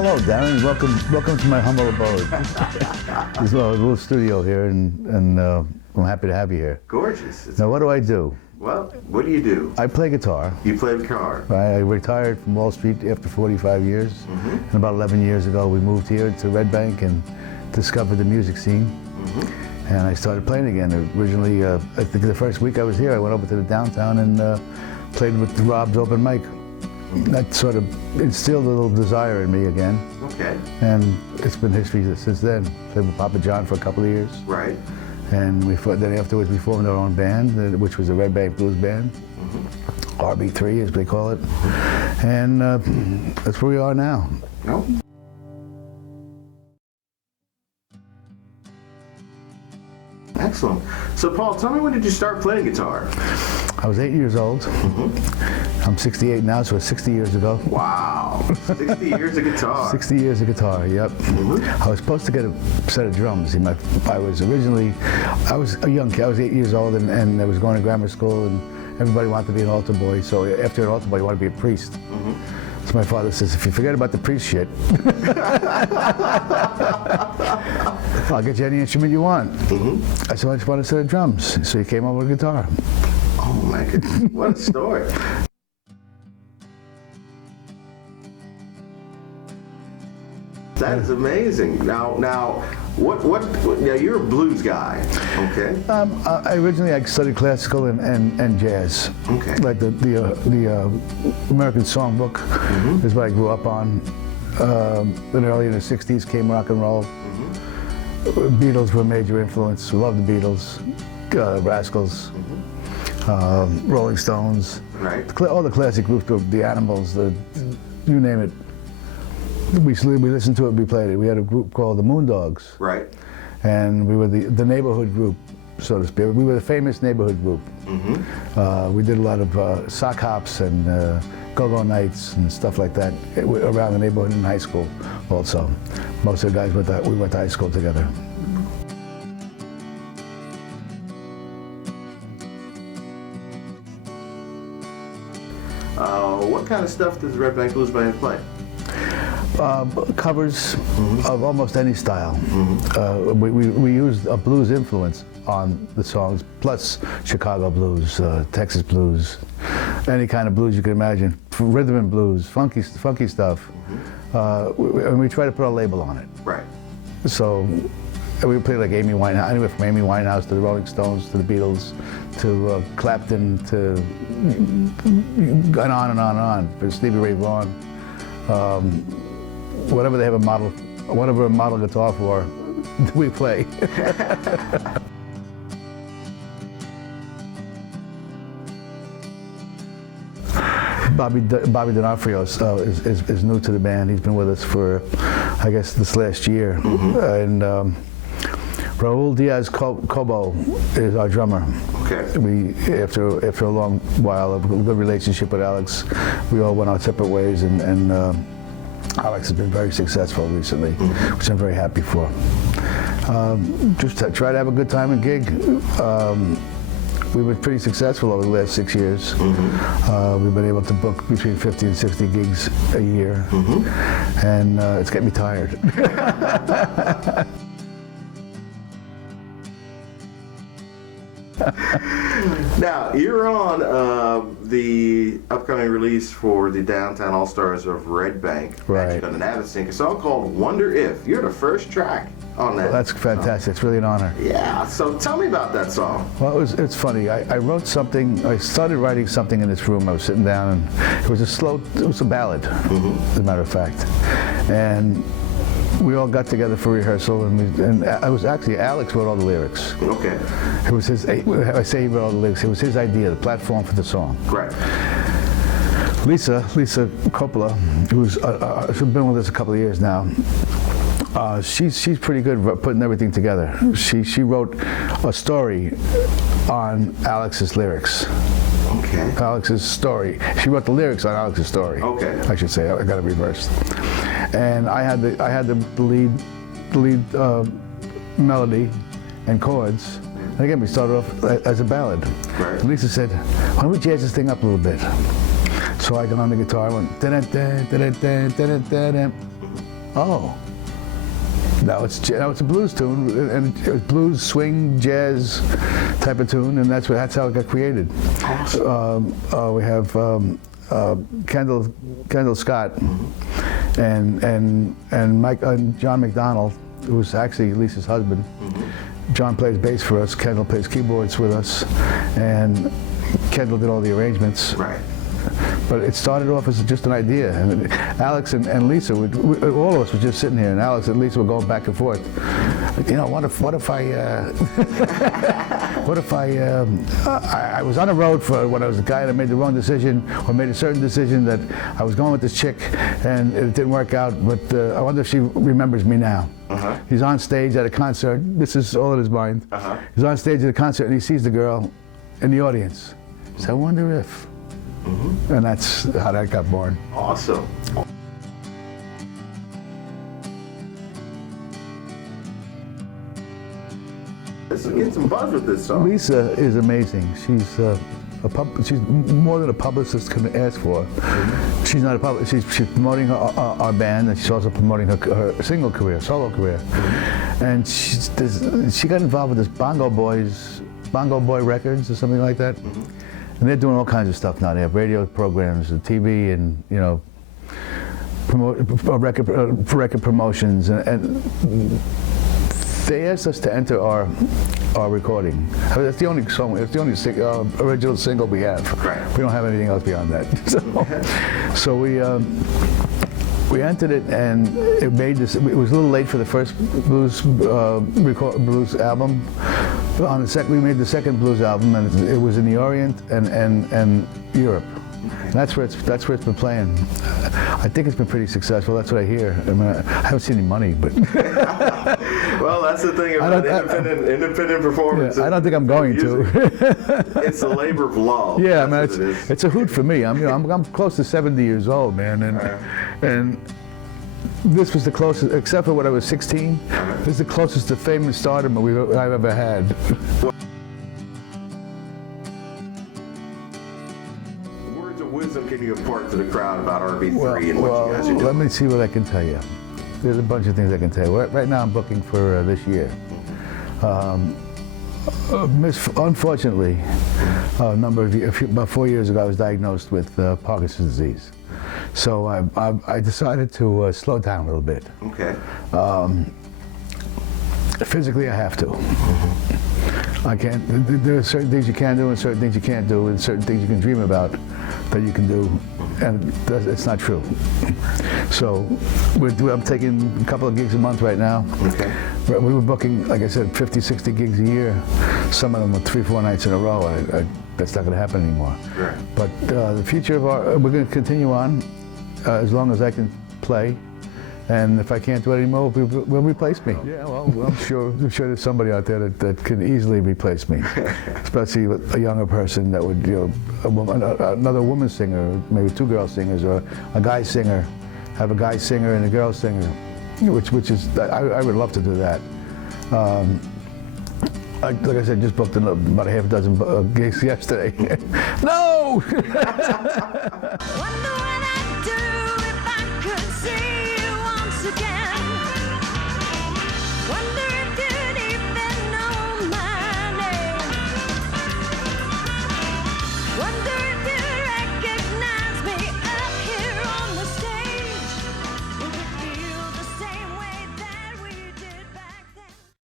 hello, Darren. Welcome to my humble abode. There's a little studio here, and I'm happy to have you here. Gorgeous. Now, what do I do? Well, what do you do? I play guitar. You play the guitar. I retired from Wall Street after 45 years. Mm-hmm. And about 11 years ago, we moved here to Red Bank and discovered the music scene. Mm-hmm. And I started playing again. Originally, I think the first week I was here, I went over to the downtown and played with Rob's open mic. That sort of instilled a little desire in me again. Okay. And it's been history since then. Played with Papa John for a couple of years. Right. And then afterwards we formed our own band, which was the Red Bank Blues Band. Mm-hmm. RB3 as they call it. And that's where we are now. No. Excellent. So Paul, tell me, when did you start playing guitar? I was 8 years old. Mm-hmm. I'm 68 now, so it's 60 years ago. Wow, 60 years of guitar. 60 years of guitar, yep. Mm-hmm. I was supposed to get a set of drums. I was a young kid. I was 8 years old, and I was going to grammar school, and everybody wanted to be an altar boy. So after an altar boy, you want to be a priest. Mm-hmm. So my father says, if you forget about the priest shit, I'll get you any instrument you want. Mm-hmm. I said, I just want a set of drums. So he came over with a guitar. Oh my goodness, what a story. That is amazing. Now, now you're a blues guy, okay? I studied classical and jazz. Okay. Like the American Songbook is what I grew up on. Then early in the 60s came rock and roll. Beatles were a major influence. We loved the Beatles, Rascals, Rolling Stones. Right. All the classic groups, the Animals, you name it. We listened to it, we played it. We had a group called the Moondogs. Right. And we were the neighborhood group, so to speak. We were the famous neighborhood group. Mm-hmm. We did a lot of sock hops and go-go nights and stuff like that around the neighborhood in high school also. Most of the guys we went to high school together. What kind of stuff does the Red Bank Blues Band play? Covers of almost any style. We used a blues influence on the songs, plus Chicago blues, Texas blues, any kind of blues you can imagine, rhythm and blues, funky stuff. And we try to put a label on it. Right. So we played like Amy Winehouse, anywhere from Amy Winehouse to the Rolling Stones to the Beatles to Clapton to and on and on and on. For Stevie Ray Vaughan. Whatever they have whatever a model guitar for, we play. Bobby D'Onofrio is new to the band. He's been with us for, I guess, this last year. And Raul Diaz-Cobo is our drummer. Okay. After a long while of a good relationship with Alex, we all went our separate ways, and Alex has been very successful recently, which I'm very happy for. Just to try to have a good time and gig. We've been pretty successful over the last 6 years. We've been able to book between 50 and 60 gigs a year, and it's getting me tired. Now, you're on the upcoming release for the Downtown All-Stars of Red Bank. Right. On the Navisync, a song called Wonder If. You're the first track on that. Well, that's fantastic. It's really an honor. Yeah, so tell me about that song. Well, it's funny. I wrote something, I started writing something in this room. I was sitting down, and it was a ballad, as a matter of fact. And we all got together for rehearsal, and I was actually, Alex wrote all the lyrics. Okay. It was his, I say he wrote all the lyrics, it was his idea, the platform for the song. Right. Lisa Coppola, who's been with us a couple of years now, she's pretty good at putting everything together. She wrote a story on Alex's lyrics. Okay. Alex's story. She wrote the lyrics on Alex's story. Okay. I should say. I got it reversed. And I had the lead melody and chords. And again, we started off as a ballad. Right. And Lisa said, "Why don't we jazz this thing up a little bit?" So I got on the guitar, I went da da da da da da da da da. Oh. Now it's a blues tune, and it's blues, swing, jazz type of tune, and that's how it got created. Awesome. We have Kendall Scott and John McDonald, who's actually Lisa's husband. John plays bass for us. Kendall plays keyboards with us, and Kendall did all the arrangements. Right. But it started off as just an idea. And Alex and Lisa, all of us were just sitting here, and Alex and Lisa were going back and forth. You know, what if I was on the road when I was the guy that made the wrong decision, or made a certain decision that I was going with this chick, and it didn't work out, but I wonder if she remembers me now. He's on stage at a concert. This is all in his mind. He's on stage at a concert, and he sees the girl in the audience. So I wonder if. And that's how that got born. Awesome. Let's get some buzz with this song. Lisa is amazing. She's she's more than a publicist can ask for. She's not a publicist. She's promoting our band, and she's also promoting her single career, solo career. And she got involved with this Bongo Boy Records or something like that. And they're doing all kinds of stuff now. They have radio programs, and TV, and you know, record promotions, and they asked us to enter our recording. That's the only song. It's the only original single we have. Right. We don't have anything else beyond that. So we entered it, and it made this. It was a little late for the first blues album. On the we made the second blues album, and it was in the Orient and Europe. And that's where it's been playing. I think it's been pretty successful. That's what I hear. I mean, I haven't seen any money, but. Well, that's the thing about independent performance. Yeah, I don't think I'm going to. It's a labor of love. Yeah, I mean, it's a hoot for me. I'm close to 70 years old, man, and this was the closest, except for when I was 16. This is the closest to fame and stardom I've ever had. Words of wisdom can you impart to the crowd about RB3 and what you guys are doing? Let me see what I can tell you. There's a bunch of things I can tell you. Right now I'm booking for this year. Unfortunately, about 4 years ago I was diagnosed with Parkinson's disease. So I decided to slow down a little bit. Okay. Physically I have to. I can't, there are certain things you can do and certain things you can't do, and certain things you can dream about that you can do, and it's not true. So I'm taking a couple of gigs a month right now. Okay. We were booking, like I said, 50, 60 gigs a year. Some of them were 3-4 nights in a row. That's not going to happen anymore. Right. But the future of we're going to continue on as long as I can play. And if I can't do it anymore, will replace me. Yeah, well, I'm sure there's somebody out there that can easily replace me, especially a younger person that would, you know, another woman singer, maybe 2 girl singers, or a guy singer, have a guy singer and a girl singer, which is, I would love to do that. Like I said, just booked about a half a dozen gigs yesterday. No! Wonder what I'd do if I could see you once again.